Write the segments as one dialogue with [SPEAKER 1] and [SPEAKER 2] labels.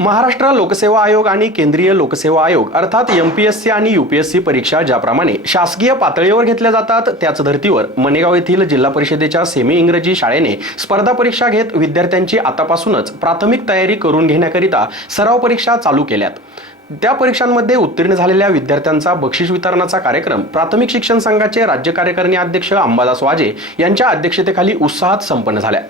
[SPEAKER 1] महाराष्ट्र लोकसेवा आयोग आणि केंद्रीय लोकसेवा आयोग अर्थात एम पी एस सी आणि यू पी एस सी परीक्षा ज्याप्रमाणे शासकीय पातळीवर घेतल्या जातात त्याच धर्तीवर मनेगाव येथील जिल्हा परिषदेच्या सेमी इंग्रजी शाळेने स्पर्धा परीक्षा घेत विद्यार्थ्यांची आतापासूनच प्राथमिक तयारी करून घेण्याकरिता सराव परीक्षा चालू केल्यात. त्या परीक्षांमध्ये उत्तीर्ण झालेल्या विद्यार्थ्यांचा बक्षीस वितरणाचा कार्यक्रम प्राथमिक शिक्षण संघाचे राज्य कार्यकारिणी अध्यक्ष अंबादास वाजे यांच्या अध्यक्षतेखाली उत्साहात संपन्न झाल्या.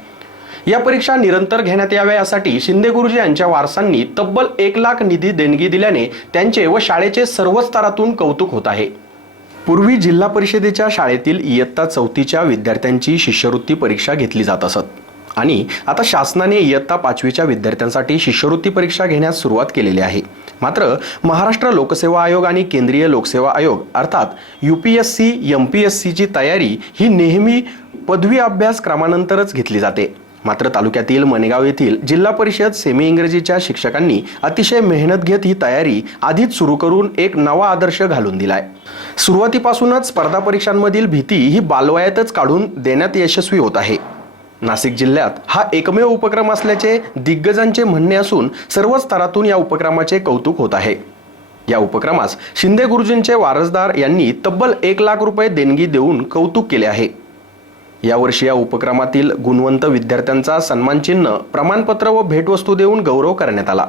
[SPEAKER 1] या परीक्षा निरंतर घेण्यात याव्या यासाठी शिंदे गुरुजी यांच्या वारसांनी तब्बल एक लाख निधी देणगी दिल्याने त्यांचे व शाळेचे सर्व स्तरातून कौतुक होत आहे. पूर्वी जिल्हा परिषदेच्या शाळेतील इयत्ता चौथीच्या विद्यार्थ्यांची शिष्यवृत्ती परीक्षा घेतली जात असत आणि आता शासनाने इयत्ता पाचवीच्या विद्यार्थ्यांसाठी शिष्यवृत्ती परीक्षा घेण्यास सुरुवात केलेली आहे. मात्र महाराष्ट्र लोकसेवा आयोग आणि केंद्रीय लोकसेवा आयोग अर्थात U P S C M P S सीची तयारी ही नेहमी पदवी अभ्यासक्रमानंतरच घेतली जाते. मात्र तालुक्यातील मनेगाव येथील जिल्हा परिषद सेमी इंग्रजीच्या शिक्षकांनी अतिशय मेहनत घेत ही तयारी आधीच सुरू करून एक नवा आदर्श घालून दिलाय. सुरुवातीपासूनच स्पर्धा परीक्षांमधील भीती ही बालवयातच काढून देण्यात यशस्वी होत आहे. नाशिक जिल्ह्यात हा एकमेव उपक्रम असल्याचे दिग्गजांचे म्हणणे असून सर्व स्तरातून या उपक्रमाचे कौतुक होत आहे. या उपक्रमास शिंदे गुरुजींचे वारसदार यांनी तब्बल एक लाख रुपये देणगी देऊन कौतुक केले आहे. यावर्षी या उपक्रमातील गुणवंत विद्यार्थ्यांचा सन्मानचिन्ह प्रमाणपत्र व भेटवस्तू देऊन गौरव करण्यात आला.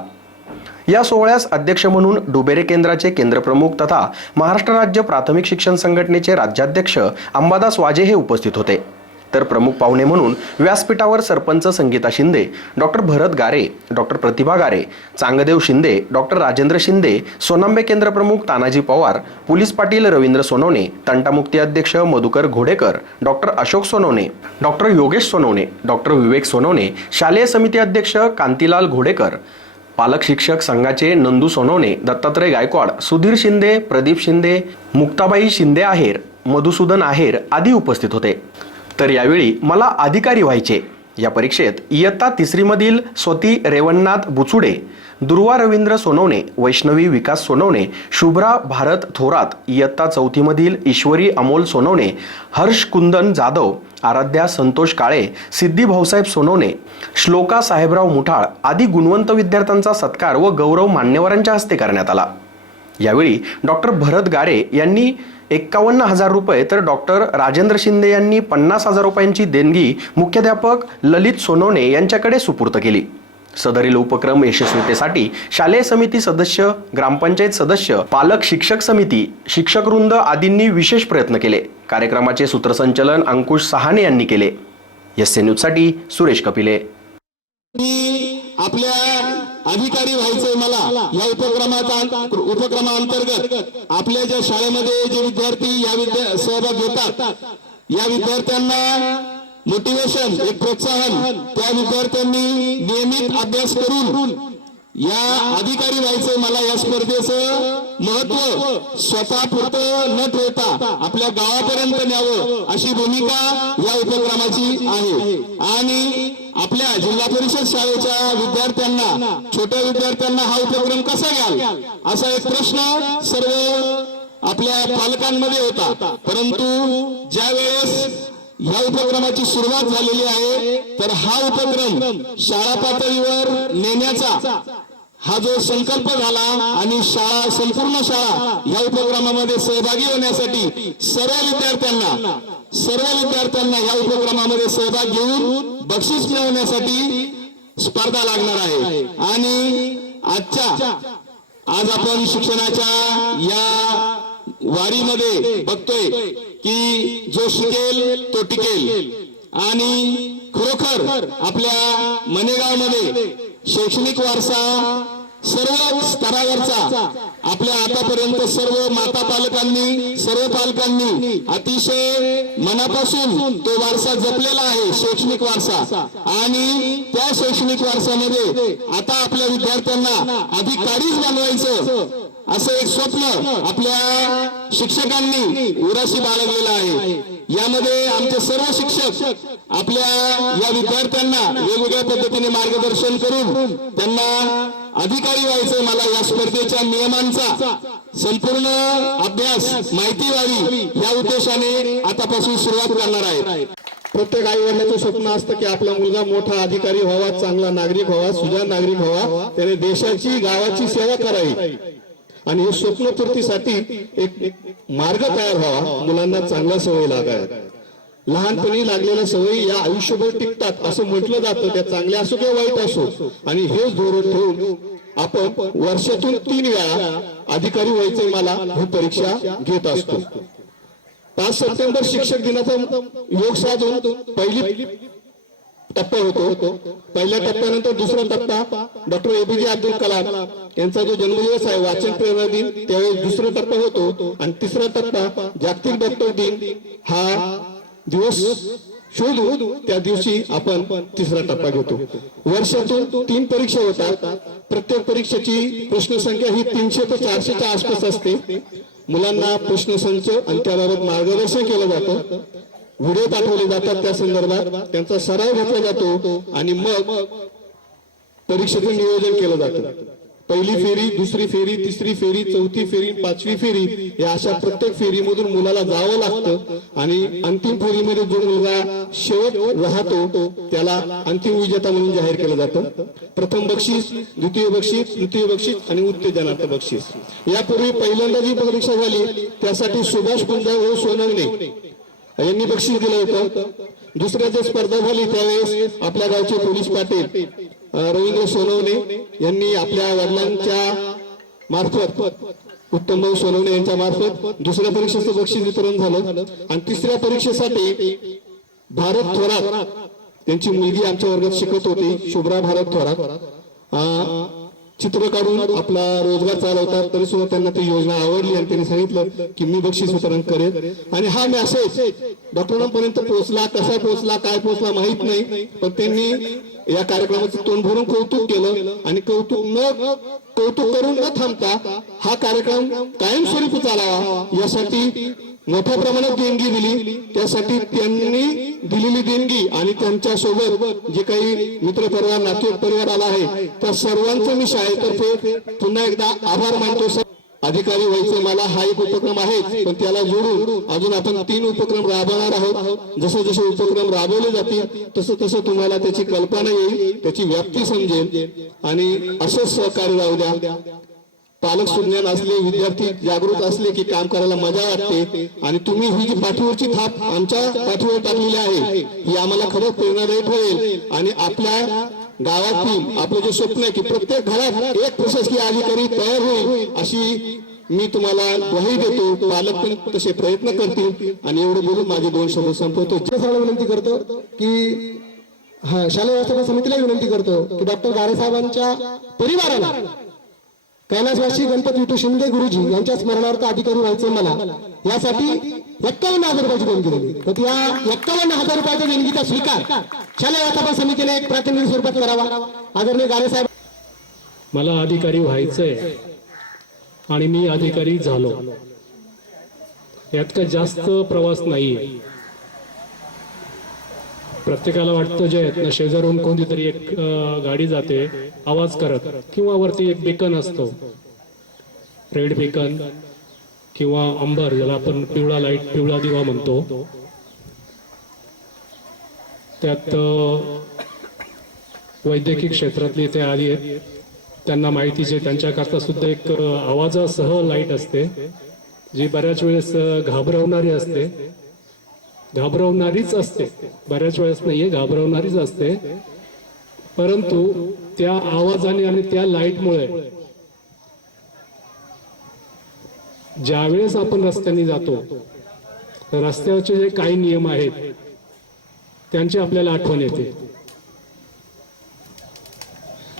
[SPEAKER 1] या सोहळ्यास अध्यक्ष म्हणून डुबेरे केंद्राचे केंद्रप्रमुख तथा महाराष्ट्र राज्य प्राथमिक शिक्षण संघटनेचे राज्याध्यक्ष अंबादास वाजे हे उपस्थित होते. तर प्रमुख पाहुणे म्हणून व्यासपीठावर sarpanch Sangeeta Shinde doctor Bharat Gare doctor Pratibha Gare Changdev Shinde doctor Rajendra Shinde Sonambe केंद्रप्रमुख Tanaji Pawar police Patil Ravindra Sonawane तंटामुक्ती अध्यक्ष Madhukar Ghodekar doctor Ashok Sonawane doctor Yogesh Sonawane doctor Vivek Sonawane शालेय समिती अध्यक्ष कांतीलाल घोडेकर पालक शिक्षक संघाचे नंदू सोनवणे दत्तात्रय गायकवाड सुधीर शिंदे प्रदीप शिंदे मुक्ताबाई शिंदे आहेर मधुसूदन आहेर आदी उपस्थित होते. तर यावेळी मला अधिकारी व्हायचे. या परीक्षेत इयत्ता तिसरीमधील स्वती रेवणनाथ बुचुडे दुर्वा रवींद्र सोनवणे वैष्णवी विकास सोनवणे शुभ्रा भारत थोरात इयत्ता चौथीमधील ईश्वरी अमोल सोनवणे हर्ष कुंदन जाधव आराध्या संतोष काळे सिद्धी भाऊसाहेब सोनवणे श्लोका साहेबराव मुठाळ आदी गुणवंत विद्यार्थ्यांचा सत्कार व गौरव मान्यवरांच्या हस्ते करण्यात आला. यावेळी डॉक्टर भरत गारे यांनी एक्कावन्न हजार रुपये तर डॉक्टर राजेंद्र शिंदे यांनी पन्नास हजार रुपयांची देणगी मुख्याध्यापक ललित सोनवणे यांच्याकडे सुपूर्त केली. सदरील उपक्रम यशस्वीतेसाठी शालेय समिती सदस्य ग्रामपंचायत सदस्य पालक शिक्षक समिती शिक्षक वृंद आदींनी विशेष प्रयत्न केले. कार्यक्रमाचे सूत्रसंचलन अंकुश सहाने यांनी केले. एस न्यूजसाठी सुरेश कपिले.
[SPEAKER 2] आपल्या अधिकारी व्हायचंय मला या उपक्रमाचा उपक्रमाअंतर्गत आपल्या ज्या शाळेमध्ये जे विद्यार्थी या विद्या सहभाग घेतात या विद्यार्थ्यांना मोटिवेशन एक प्रोत्साहन त्या विद्यार्थ्यांनी नियमित अभ्यास करून या अधिकारी व्हायचंय मला या स्पर्धेचं महत्त्व स्वतः न ठेवता आपल्या गावापर्यंत न्यावं अशी भूमिका या उपक्रमाची आहे. आणि आपल्या जिल्हा परिषद शाळेच्या विद्यार्थ्यांना छोट्या विद्यार्थ्यांना हा उपक्रम कसा घ्याल? असा एक प्रश्न सर्व आपल्या पालकांमध्ये होता. परंतु ज्या वेळेस या उपक्रमाची सुरुवात झालेली आहे तर हा उपक्रम शाळा पातळीवर नेण्याचा हा जो संकल्प झाला आणि शाळा संपूर्ण शाळा या उपक्रमामध्ये सहभागी होण्यासाठी सर्व विद्यार्थ्यांना सर्व विद्यार्थ्यांना या उपक्रमामध्ये सहभाग घेऊन बक्षीस मिळवण्यासाठी स्पर्धा लागणार आहे. आणि आजच्या आज आपण शिक्षणाच्या या वारीमध्ये बघतोय की जो शिकेल तो टिकेल. आणि खरोखर आपल्या मनेगावमध्ये शैक्षणिक वारसा सर्व स्तरावरचा. आपल्या आतापर्यंत सर्व माता पालकांनी सर्व पालकांनी अतिशय मनापासून तो वारसा जपलेला आहे शैक्षणिक वारसा. आणि त्या शैक्षणिक वारसामध्ये आता आपल्या विद्यार्थ्यांना अधिकारीच बनवायचं असं एक स्वप्न आपल्या शिक्षकांनी उराशी बाळगलेला आहे. यामध्ये आमचे सर्व शिक्षक आपल्या या विद्यार्थ्यांना वेगवेगळ्या पद्धतीने मार्गदर्शन करून त्यांना अधिकारी व्हायचंय मला या स्पर्धेच्या नियमांचा. संपूर्ण अभ्यास माहिती व्हावी या उद्देशाने आतापासून सुरुवात करणार आहे.
[SPEAKER 3] प्रत्येक आई वडिलाचं स्वप्न असतं की आपला मुलगा मोठा अधिकारी व्हावा चांगला नागरिक व्हावा सुजाण नागरिक व्हावा त्याने देशाची गावाची सेवा करावी. आणि हे स्वप्नपूर्तीसाठी एक मार्ग तयार व्हावा मुलांना चांगल्या सवयी लागाव्या लहानपणी लागलेल्या सवयी या आयुष्यभर टिकतात असं म्हटलं जातं त्या चांगल्या असो किंवा वाईट असो. आणि हेच धोरण ठेवून आपण वर्षातून तीन वेळा अधिकारी व्हायचे मला ही परीक्षा घेत असतो. पाच सप्टेंबर शिक्षक दिनाचा योग साधून पहिली टप्पा होतो. पहिल्या टप्प्यानंतर दुसरा टप्पा डॉक्टर एपीजे अब्दुल कलाम यांचा जो जन्मदिवस आहे वाचन प्रेरणा दिन त्यावेळेस दुसरा टप्पा होतो. आणि तिसरा टप्पा जागतिक डॉक्टर दिन हा दिवस शोधू त्या दिवशी आपण तिसरा टप्पा घेतो. वर्षातून तीन परीक्षा होतात. प्रत्येक परीक्षेची प्रश्नसंख्या ही तीनशे ते चारशेच्या आसपास असते. मुलांना प्रश्नसंच आणि त्याबाबत मार्गदर्शन केलं जातं. व्हिडिओ पाठवले जातात त्या संदर्भात. त्यांचा सराव घेतला जातो आणि मग परीक्षेचं नियोजन केलं जातं. पहिली फेरी दुसरी फेरी तिसरी फेरी चौथी फेरी पाचवी फेरी या अशा प्रत्येक फेरीमधून मुलाला जावं लागतं. आणि अंतिम फेरीमध्ये जो मुलगा शेवट राहतो त्याला अंतिम विजेता म्हणून जाहीर केलं जातं. प्रथम बक्षीस द्वितीय बक्षीस तृतीय बक्षीस आणि उत्तेजनार्थ बक्षीस. यापूर्वी पहिल्यांदा जी परीक्षा झाली त्यासाठी सुभाष पुंजा व सोनवणे यांनी बक्षीस दिलं होतं. दुसऱ्या जे स्पर्धा झाली त्यावेळेस आपल्या गावचे पोलीस पाटील रवींद्र सोनवणे यांनी आपल्या वडिलांच्या मार्फत उत्तम भाऊ सोनवणे यांच्या मार्फत दुसऱ्या परीक्षेचं बक्षीस वितरण झालं. आणि तिसऱ्या परीक्षेसाठी भारत थोरात त्यांची मुलगी आमच्या वर्गात शिकत होती शुभ्रा भारत थोरात. चित्र काढून आपला रोजगार चालवतात तरी सुद्धा त्यांना ती योजना आवडली आणि त्यांनी सांगितलं की मी बक्षीस वितरण करेल आणि हा मेसेज डॉक्टरांपर्यंत पोहोचला कसा पोहोचला काय पोहोचला माहीत नाही पण त्यांनी या कार्यक्रमाचं तोंड भरून कौतुक केलं आणि कौतुक न कौतुक करून न थांबता हा कार्यक्रम कायमस्वरूपी चालावा यासाठी मोठ्या प्रमाणात देणगी दिली. त्यासाठी त्यांनी दिलेली देणगी आणि त्यांच्यासोबत जे काही मित्र परिवार नातेवाईक परिवार आला आहे त्या सर्वांचं मी शाळेतर्फे पुन्हा एकदा आभार मानतो. सर अधिकारी व्हायचं मला हा एक उपक्रम आहे पण त्याला जोडून अजून आपण तीन उपक्रम राबवणार आहोत. जसे जसे उपक्रम राबवले जातील तसं तसं तुम्हाला त्याची कल्पना येईल त्याची व्याप्ती समजेल. आणि असंच सहकार्य राहू द्या. पालक सुज्ञान असले विद्यार्थी जागृत असले की काम करायला मजा वाटते. आणि तुम्ही ही जी पाठीवरची थाप आमच्या पाठीवर टाकलेली आहे ही आम्हाला खरंच प्रेरणादायी ठरेल. आणि आपल्या गावातील आपलं जे स्वप्न आहे की प्रत्येक घरात एक प्रशासकीय अधिकारी तयार होईल अशी मी तुम्हाला ग्वाही देतो. पालक पण तसे प्रयत्न करतील. आणि एवढं बोलून माझे दोन शब्द संपवतो.
[SPEAKER 4] विनंती करतो की हा शालेय व्यवस्थापन समितीला विनंती करतो की डॉक्टर गारे साहेबांच्या परिवाराला कैलासवासी गणपती विठू शिंदे गुरुजी यांच्या स्मरणार्थ अधिकारी व्हायचं मला. यासाठी एक्कावन्न हजार रुपयाची देणगी दिली. तर या एक्कावन्न हजार रुपयाच्या देणगीचा स्वीकार शालेय व्यवस्थापन समितीने एक प्रातिनिधिक स्वरूपात करावा. आदरणीय गारे साहेब
[SPEAKER 5] मला अधिकारी व्हायचंय आणि मी अधिकारी झालो. यात का जास्त प्रवास नाहीये. प्रत्येकाला वाटतं जे आहेत ना शेजारून कोणतीतरी एक गाडी जाते आवाज करत किंवा वरती एक बेकन असतो. रेड बेकन किंवा अंबर ज्याला आपण पिवळा लाइट पिवळा दिवा म्हणतो. त्यात वैद्यकीय क्षेत्रातले ते आली आहेत. त्यांना माहितीचे त्यांच्याकरता सुद्धा एक आवाजासह लाइट असते जी बऱ्याच वेळेस घाबरवणारी असते. घाबरवणारीच असते. बऱ्याच वेळेस नाहीये घाबरवणारीच असते. परंतु त्या आवाजाने आणि त्या लाईटमुळे ज्यावेळेस आपण रस्त्याने जातो रस्त्यावरचे जे काही नियम आहेत त्यांची आपल्याला आठवण येते.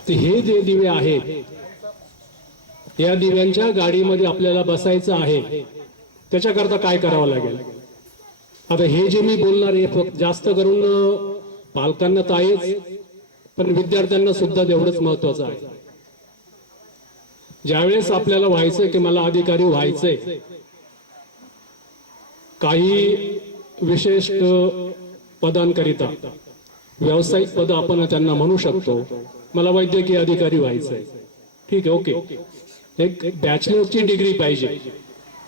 [SPEAKER 5] हे जे दिवे आहेत या दिव्यांच्या गाडीमध्ये आपल्याला बसायचं आहे त्याच्याकरता काय करावं लागेल? आता हे जे मी बोलणार आहे फक्त जास्त करून पालकांना तर आहेच पण विद्यार्थ्यांना सुद्धा तेवढंच महत्वाचं आहे. ज्यावेळेस आपल्याला व्हायचंय की मला अधिकारी व्हायचंय काही विशेष पदांकरिता व्यावसायिक पद आपण त्यांना म्हणू शकतो मला वैद्यकीय अधिकारी व्हायचंय. ठीक आहे ओके. एक बॅचलरची डिग्री पाहिजे.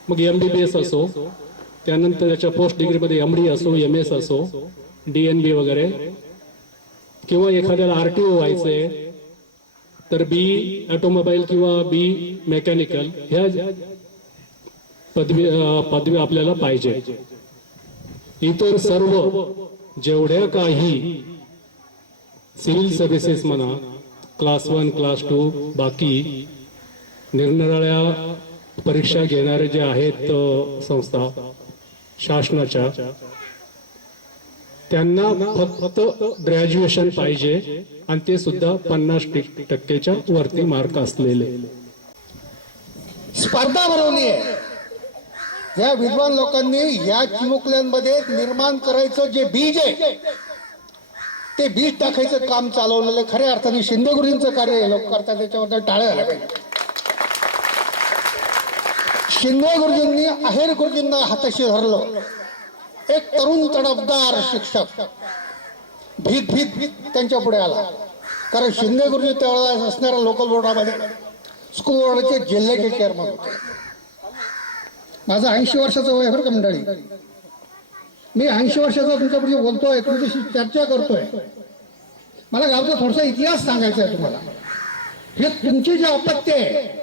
[SPEAKER 5] मग एम बी बी एस असो त्यानंतर त्याच्या पोस्ट डिग्रीमध्ये एम डी असो एम एस असो डी एन बी वगैरे किंवा एखाद्याला आर टी ओ व्हायचंय तर बी ऑटोमोबाईल किंवा बी मेकॅनिकल ह्या पदवी पदवी आपल्याला पाहिजे. इतर सर्व जेवढ्या काही सिव्हिल सर्व्हिसेस म्हणा क्लास वन क्लास टू बाकी निरनिराळ्या परीक्षा घेणारे जे आहेत संस्था शासनाच्या. त्यांना फक्त ग्रॅज्युएशन पाहिजे आणि ते सुद्धा पन्नास टक्केच्या वरती मार्क असलेले.
[SPEAKER 6] स्पर्धा भरवली आहे. या विद्वान लोकांनी या चिमुकल्यांमध्ये निर्माण करायचं जे बीज आहे ते बीज टाकायचं काम चालवलेलं खऱ्या अर्थाने शिंदे कार्य लोक करतात त्याच्याबद्दल टाळ्या झाल्या पाहिजे. शिंदे गुरुजींनी आहेर गुरुजींना हाताशी धरलं. एक तरुण तडफदार शिक्षक. भीत भीत भीत त्यांच्या पुढे आला. कारण शिंदे गुरुजी त्यावेळेला असणाऱ्या लोकल बोर्डामध्ये स्कूल बोर्डाचे जिल्ह्याचे चेअरमन होते. माझं ऐंशी वर्षाचं वय बरं का मंडळी? मी ऐंशी वर्षाचा तुमच्यापुढे बोलतोय तुमच्याशी चर्चा करतोय. मला गावचा थोडासा इतिहास सांगायचा आहे तुम्हाला. हे तुमची जे अपत्य आहे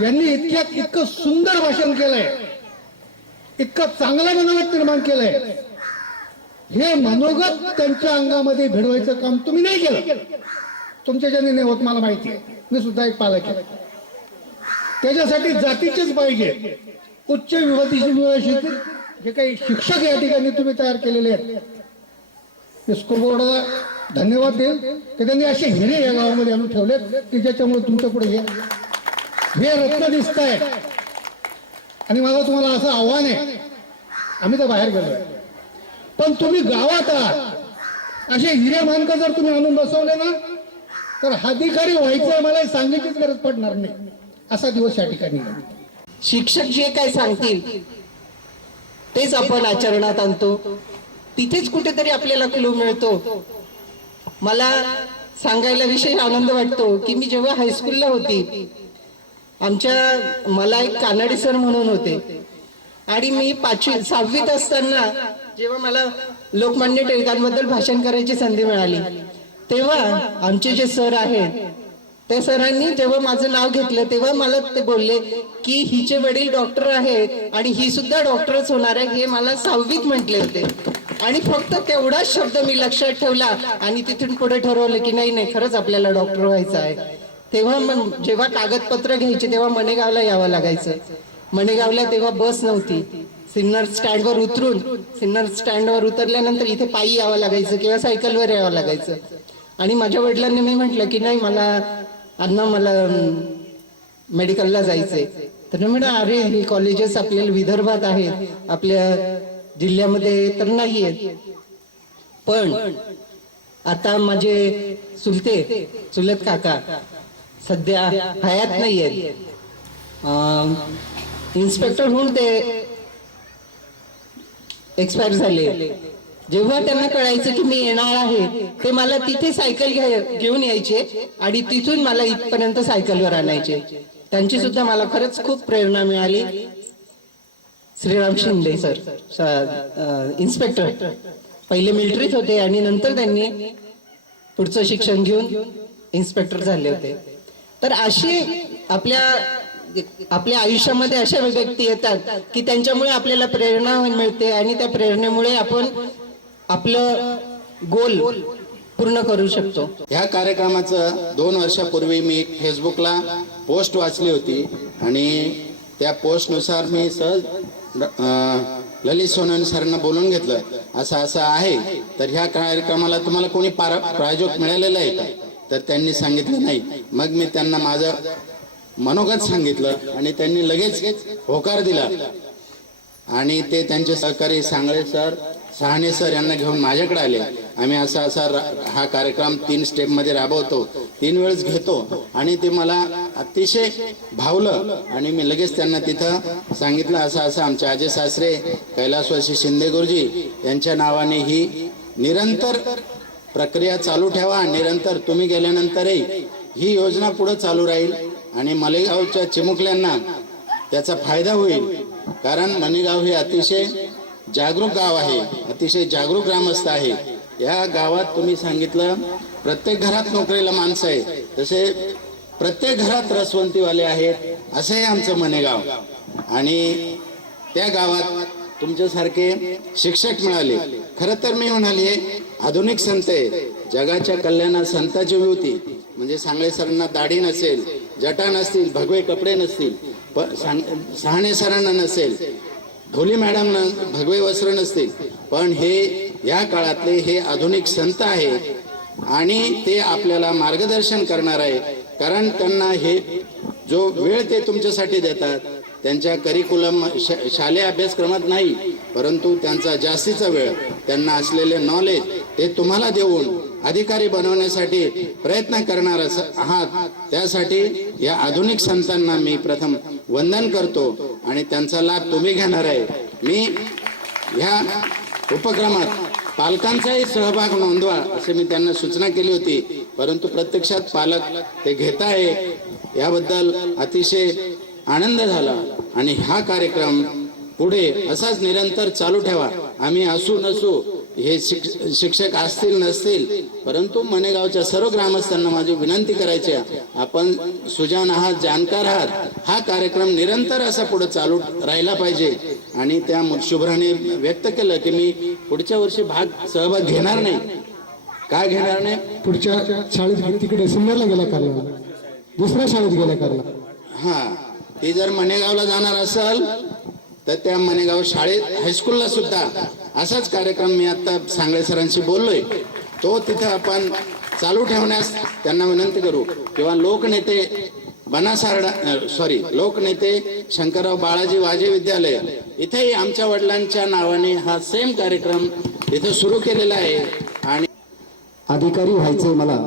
[SPEAKER 6] यांनी इतक्यात इतकं सुंदर भाषण केलंय. इतकं चांगलं मनोगत निर्माण केलंय. हे मनोगत त्यांच्या अंगामध्ये भिडवायचं काम तुम्ही नाही केलं. तुमच्या ज्यांनी नाही होत मला माहिती आहे. मी सुद्धा एक पालक आहे. त्याच्यासाठी जातीचेच पाहिजे. उच्च विभागाची जे काही शिक्षक या ठिकाणी तुम्ही तयार केलेले आहेत. ते स्कूल बोर्डाला धन्यवाद देईल. की त्यांनी असे हिरे या गावामध्ये आणून ठेवलेत की ज्याच्यामुळे तुमच्यापुढे हे हे रत्न दिसत आहे आणि माझं तुम्हाला असं आव्हान आहे. आम्ही तर बाहेर गेलो पण तुम्ही गावात आहात. असे हिरे मानक जर तुम्ही आणून बसवले ना तर अधिकारी व्हायचं मला हे सांगण्याचीच गरज पडणार नाही. असा दिवस या ठिकाणी
[SPEAKER 7] शिक्षक जे काय सांगतील तेच आपण आचरणात आणतो. तिथेच कुठेतरी आपल्याला क्लू मिळतो. मला सांगायला विशेष आनंद वाटतो की मी जेव्हा हायस्कूलला होती आमच्या मला एक कानडी सर म्हणून होते. आणि मी पाचवी सहावीत असताना जेव्हा मला लोकमान्य टिळकांबद्दल भाषण करायची संधी मिळाली तेव्हा आमचे जे सर आहेत त्या सरांनी जेव्हा माझं नाव घेतलं तेव्हा मला ते बोलले की हिचे वडील डॉक्टर आहेत आणि ही सुद्धा डॉक्टरच होणार आहे हे मला सहावीत म्हटले होते. आणि फक्त तेवढाच शब्द मी लक्षात ठेवला आणि तिथून पुढे ठरवलं की नाही नाही खरंच आपल्याला डॉक्टर व्हायचं आहे. तेव्हा मग जेव्हा कागदपत्र घ्यायचे तेव्हा मणेगावला यावं लागायचं. मणेगावला तेव्हा बस नव्हती. सिन्नर स्टँडवर उतरून सिन्नर स्टँडवर उतरल्यानंतर इथे पायी यावं लागायचं किंवा सायकलवर यावं लागायचं. आणि माझ्या वडिलांनी मी म्हटलं की नाही मला अण्णा मला मेडिकलला जायचंय. तर म्हणा अरे हे कॉलेजेस आपल्याला विदर्भात आहेत. आपल्या जिल्ह्यामध्ये तर नाही आहेत पण आता माझे चुलते चुलत काका सध्या हयात नाही आहेत इन्स्पेक्टर होऊन ते एक्सपायर झाले. जेव्हा त्यांना कळायचं की मी येणार आहे ते मला तिथे सायकल घेऊन यायचे आणि तिथून मला इथपर्यंत सायकलवर आणायचे. त्यांची सुद्धा मला खरंच खूप प्रेरणा मिळाली. श्रीराम शिंदे सर इन्स्पेक्टर पहिले मिलिटरीत होते आणि नंतर त्यांनी पुढचं शिक्षण घेऊन इन्स्पेक्टर झाले होते. तर अशी आपल्या आपल्या आयुष्यामध्ये अशा व्यक्ती येतात की त्यांच्यामुळे आपल्याला प्रेरणा मिळते आणि त्या प्रेरणेमुळे आपण आपलं गोल पूर्ण करू शकतो.
[SPEAKER 8] ह्या कार्यक्रमाचं दोन वर्षापूर्वी मी फेसबुकला पोस्ट वाचली होती आणि त्या पोस्टनुसार मी सहज ललित सोनन सरांना बोलून घेतलं. असं असं आहे. तर ह्या कार्यक्रमाला तुम्हाला कोणी पार प्रायोजक मिळालेलं आहे का? तर त्यांनी सांगितलं नाही. मग मी त्यांना माझं मनोगत सांगितलं आणि त्यांनी लगेच होकार दिला. आणि ते त्यांचे सहकारी सांगळे सर सहाणे सर यांना घेऊन माझ्याकडे आले. आम्ही असा असा रा- हा कार्यक्रम तीन स्टेपमध्ये राबवतो. तीन वेळेस घेतो. आणि ते मला अतिशय भावलं. आणि मी लगेच त्यांना तिथं सांगितलं असं असं आमचे आजे सासरे कैलासवासी शिंदे गुरुजी यांच्या नावाने ही निरंतर प्रक्रिया चालू ठेवा निरंतर. तुम्ही गेल्यानंतरही ही योजना पुढे चालू राहील आणि मलेगावच्या चिमुकल्यांना त्याचा फायदा होईल. कारण मणेगाव हे अतिशय जागरूक गाव आहे अतिशय जागरूक ग्रामस्थ आहे. या गावात तुम्ही सांगितलं प्रत्येक घरात नोकरीला माणसं आहे तसे प्रत्येक घरात रसवंतीवाले आहेत असं आमचं मनेगाव आणि त्या गावात तुमच्यासारखे शिक्षक मिळाले. खरं तर मी म्हणाले आधुनिक संत आहे जगाच्या कल्याणात संताची होती. म्हणजे सांगळे सरांना दाढी नसेल जटा नसतील भगवे कपडे नसतील प- सांग- सहाणे सरांना नसेल ढोली मॅडम भगवे वस्त्र नसतील. पण हे या काळातले हे आधुनिक संत आहे आणि ते आपल्याला मार्गदर्शन करणार आहे कारण त्यांना हे जो वेळ ते तुमच्यासाठी देतात त्यांच्या करिक्युलम शालेय अभ्यासक्रमात नाही परंतु त्यांचा जास्तीचा वेळ त्यांना असलेले नॉलेज ते तुम्हाला देऊन अधिकारी बनवण्यासाठी प्रयत्न करणार आहात. त्यासाठी या आधुनिक संतांना मी प्रथम वंदन करतो आणि त्यांचा लाभ तुम्ही घेणार आहे. मी ह्या उपक्रमात पालकांचाही सहभाग नोंदवा असे मी त्यांना सूचना केली होती. परंतु प्रत्यक्षात पालक ते घेत आहे याबद्दल अतिशय आनंद झाला. आणि हा कार्यक्रम पुढे असाच निरंतर चालू ठेवा. आम्ही असू नसू हे शिक- शिक्षक असतील नसतील परंतु मनेगावच्या सर्व ग्रामस्थांना माझी विनंती करायची. आपण सुजान आहात जाणकार आहात हा कार्यक्रम निरंतर असा पुढे चालू राहिला पाहिजे. आणि त्या शुभ्राने व्यक्त केलं की मी पुढच्या वर्षी भाग सहभाग घेणार नाही. का घेणार नाही?
[SPEAKER 4] पुढच्या शाळेत तिकडे सिन्नरला गेल्या कारणाला दुसऱ्या शाळेत गेल्या कारणाला
[SPEAKER 8] हा. ती जर मनेगावला जाणार असेल तर त्या मनेगाव शाळेत हायस्कूलला सुद्धा असाच कार्यक्रम मी आता सांगळे सरांशी बोललोय. तो तिथं आपण चालू ठेवण्यास त्यांना विनंती करू. किंवा लोकनेते बनासारडा सॉरी लोकनेते शंकरराव बाळाजी वाजे विद्यालय इथेही आमच्या वडिलांच्या नावाने हा सेम कार्यक्रम इथं सुरू केलेला आहे. आणि
[SPEAKER 4] अधिकारी व्हायचंय मला.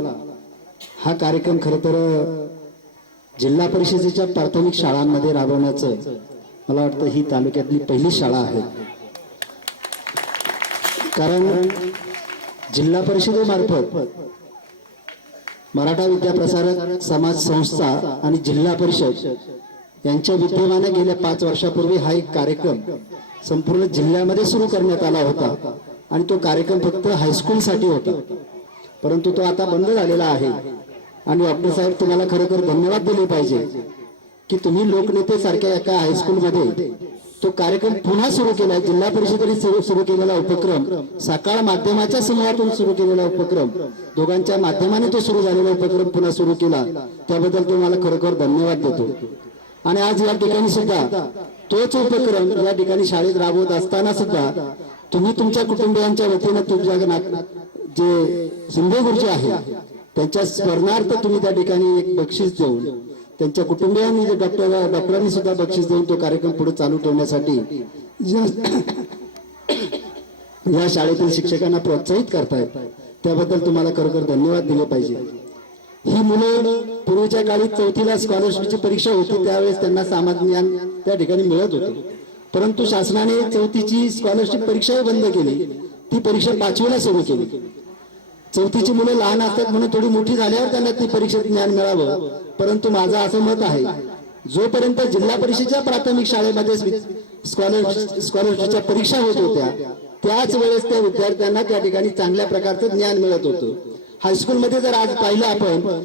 [SPEAKER 4] हा कार्यक्रम खरं तर जिल्हा परिषदेच्या प्राथमिक शाळांमध्ये राबवण्याचं मला वाटतं ही तालुक्यातली पहिली शाळा आहे. कारण जिल्हा परिषदेमार्फत मराठा विद्याप्रसारक समाज संस्था आणि जिल्हा परिषद यांच्या विद्यमाने गेल्या पाच वर्षापूर्वी हा एक कार्यक्रम संपूर्ण जिल्ह्यामध्ये सुरू करण्यात आला होता. आणि तो कार्यक्रम फक्त हायस्कूलसाठी होता. परंतु तो आता बंद झालेला आहे. आणि डॉक्टर साहेब तुम्हाला खरोखर धन्यवाद दिले पाहिजे की तुम्ही लोकनेते सारख्या एका हायस्कूलमध्ये तो कार्यक्रम पुन्हा सुरू केला. जिल्हा परिषदेने सुरू केलेला उपक्रम सकाळ माध्यमाच्या समूहातून सुरू केलेला उपक्रम दोघांच्या माध्यमाने तो सुरू झालेला उपक्रम पुन्हा सुरू केला. त्याबद्दल तुम्हाला खरोखर धन्यवाद देतो. आणि आज या ठिकाणी सुद्धा तोच उपक्रम या ठिकाणी शाळेत राबवत असताना सुद्धा तुम्ही तुमच्या कुटुंबियांच्या वतीनं तुमच्या जे शिंदे गुरुजी आहे त्यांच्या स्मरणार्थ तुम्ही त्या ठिकाणी एक बक्षीस देऊन त्यांच्या कुटुंबियांनी डॉक्टर डॉक्टरांनी सुद्धा बक्षीस देऊन तो कार्यक्रम पुढे चालू ठेवण्यासाठी या या शाळेतील शिक्षकांना प्रोत्साहित करतायत त्याबद्दल तुम्हाला खरोखर धन्यवाद दिले पाहिजे. ही मुलं पूर्वीच्या काळी चौथीला स्कॉलरशिपची परीक्षा होती त्यावेळेस त्यांना सामान्य ज्ञान त्या ठिकाणी मिळत होते. परंतु शासनाने चौथीची स्कॉलरशिप परीक्षाही बंद केली. ती परीक्षा पाचवीला सुरू केली. चौथीची मुलं लहान असतात म्हणून थोडी मोठी झाल्यावर त्यांना ती परीक्षेत ज्ञान मिळावं. परंतु माझं असं मत आहे जोपर्यंत जिल्हा परिषदेच्या प्राथमिक शाळेमध्ये स्कॉलर स्कॉलरशिपच्या परीक्षा होत होत्या त्याच वेळेस त्या विद्यार्थ्यांना त्या ठिकाणी चांगल्या प्रकारचं ज्ञान मिळत होतं. हायस्कूलमध्ये जर आज पाहिलं आपण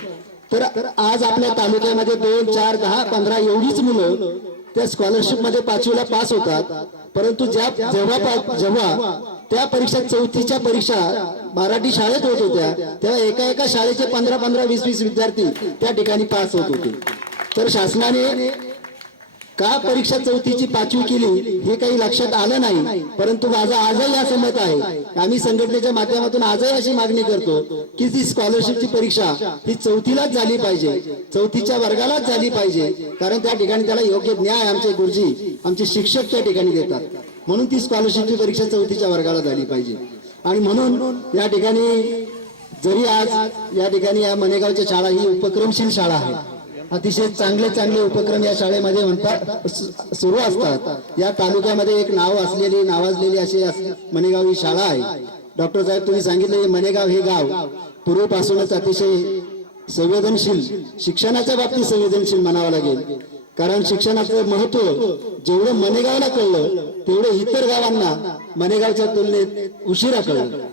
[SPEAKER 4] तर आज आपल्या तालुक्यामध्ये दोन चार दहा पंधरा एवढीच मुलं त्या स्कॉलरशिपमध्ये पाचवीला पास होतात. परंतु ज्या जेव्हा जेव्हा त्या परीक्षा चौथीच्या परीक्षा मराठी शाळेत होत होत्या. तेव्हा एका एका शाळेचे पंधरा पंधरा वीस वीस विद्यार्थी त्या ठिकाणी पास होत होते. तर शासनाने का परीक्षा चौथीची पाचवी केली हे काही लक्षात आलं नाही. परंतु माझा आजही असं मत आहे. आम्ही संघटनेच्या माध्यमातून आजही अशी मागणी करतो की ती स्कॉलरशिपची परीक्षा ही चौथीलाच झाली पाहिजे. चौथीच्या वर्गालाच झाली पाहिजे. कारण त्या ठिकाणी त्याला योग्य न्याय आमचे गुरुजी. आमचे शिक्षक त्या ठिकाणी देतात. म्हणून ती स्कॉलरशिपची परीक्षा चौथीच्या वर्गाला झाली पाहिजे. आणि म्हणून या ठिकाणी जरी आज या ठिकाणी या मनेगावच्या शाळा ही उपक्रमशील शाळा आहे. अतिशय चांगले चांगले उपक्रम या शाळेमध्ये म्हणतात सुरू असतात. या तालुक्यामध्ये एक नाव असलेली नावाजलेली अशी मनेगाव ही शाळा आहे. डॉक्टर साहेब तुम्ही सांगितलं मनेगाव हे गाव पूर्वीपासूनच अतिशय संवेदनशील शिक्षणाच्या बाबतीत संवेदनशील म्हणावं लागेल. कारण शिक्षणाचं महत्त्व जेवढं मनेगावला कळलं तेवढं इतर गावांना मनेगावच्या तुलनेत उशिरा कळलं.